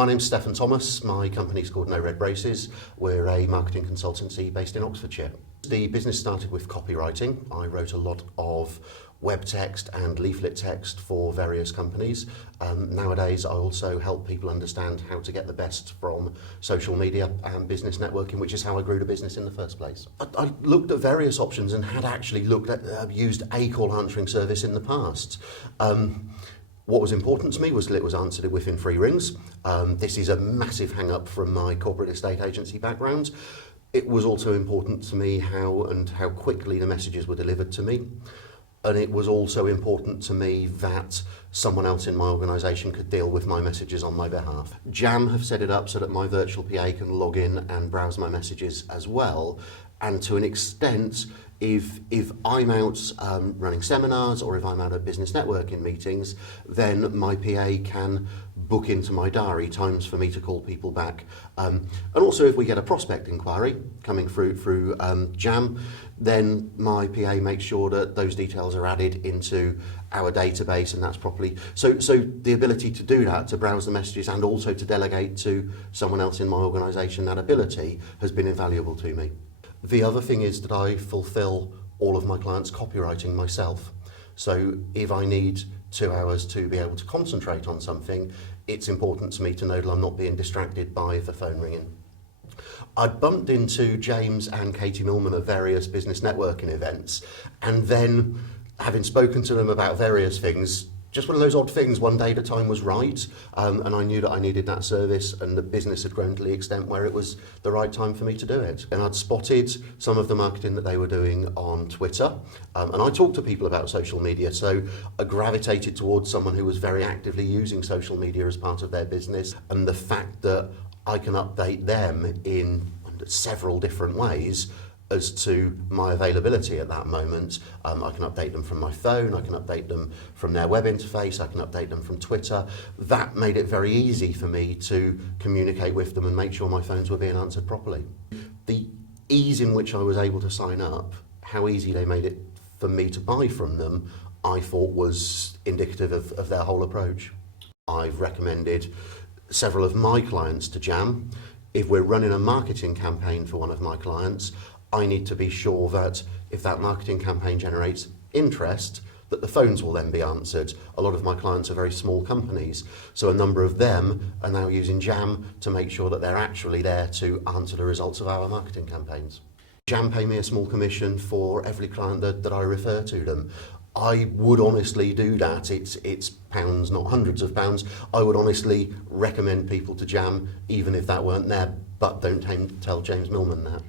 My name's Stefan Thomas. My company's called No Red Braces. We're a marketing consultancy based in Oxfordshire. The business started with copywriting. I wrote a lot of web text and leaflet text for various companies. Nowadays, I also help people understand how to get the best from social media and business networking, which is how I grew the business in the first place. I looked at various options and had actually used a call answering service in the past. What was important to me was that it was answered within 3 rings. This is a massive hang-up from my corporate estate agency background. It was also important to me how quickly the messages were delivered to me. And it was also important to me that someone else in my organisation could deal with my messages on my behalf. Jam have set it up so that my virtual PA can log in and browse my messages as well. And to an extent, if I'm out running seminars or if I'm out at business networking meetings, then my PA can book into my diary times for me to call people back. And also if we get a prospect inquiry coming through Jam, then my PA makes sure that those details are added into our database and that's properly. So the ability to do that, to browse the messages and also to delegate to someone else in my organisation, that ability has been invaluable to me. The other thing is that I fulfill all of my clients' copywriting myself. So if I need 2 hours to be able to concentrate on something, it's important to me to know that I'm not being distracted by the phone ringing. I bumped into James and Katie Millman at various business networking events, and then having spoken to them about various things, just one of those odd things, one day the time was right, and I knew that I needed that service, and the business had grown to the extent where it was the right time for me to do it. And I'd spotted some of the marketing that they were doing on Twitter, and I talked to people about social media, so I gravitated towards someone who was very actively using social media as part of their business, and the fact that I can update them in several different ways as to my availability at that moment. I can update them from my phone, I can update them from their web interface, I can update them from Twitter. That made it very easy for me to communicate with them and make sure my phones were being answered properly. The ease in which I was able to sign up, how easy they made it for me to buy from them, I thought was indicative of their whole approach. I've recommended several of my clients to Jam. If we're running a marketing campaign for one of my clients, I need to be sure that if that marketing campaign generates interest, that the phones will then be answered. A lot of my clients are very small companies, so a number of them are now using Jam to make sure that they're actually there to answer the results of our marketing campaigns. Jam pay me a small commission for every client that I refer to them. I would honestly do that. It's pounds, not hundreds of pounds. I would honestly recommend people to Jam, even if that weren't there, but don't tell James Millman that.